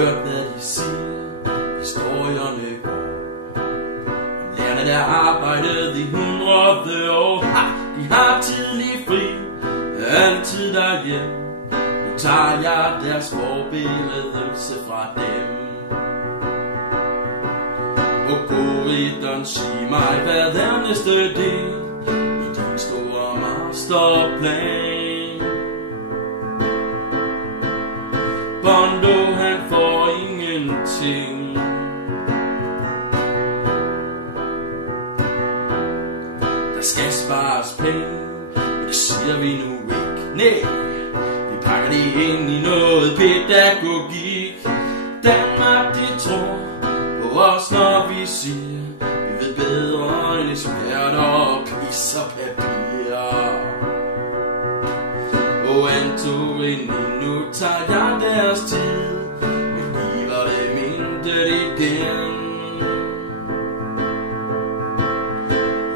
hørt hvad de siger, historierne går. Lærerne der arbejdede i 100 år, de har tidlig fri, altid derhjemme. Nu tager jeg deres forbilledelse fra dem. Og gå ridderen, sig mig, hvad er næste del i din store masterplan? Bondo, han får ingenting. Der skal spares penge, men det siger vi nu ikke. Nej, vi pakker det ind i noget pædagogik. Danmark, de tror på os, når vi siger, vi ved bedre end eksperter og pis og papir. Og Antorini, nu tager jeg deres tid, men giver dem intet igen.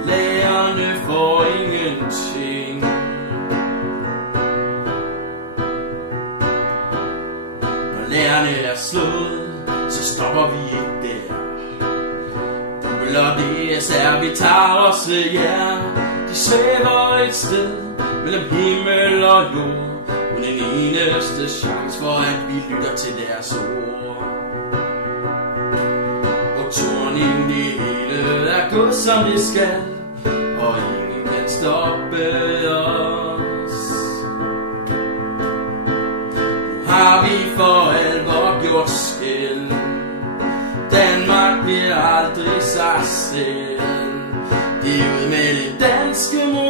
Lærerne får ingenting. Når lærerne er slået, så stopper vi ikke der. Dubbel DSR, vi tager os jer. De svæver et sted mellem himmel og jord, uden en eneste chance for at vi lytter til deres ord. Og turningen det hele er gået som det skal, og ingen kan stoppe os. Nu har vi for alvor gjort skæld. Danmark bliver aldrig sig selv. Det er ud med det danske mor.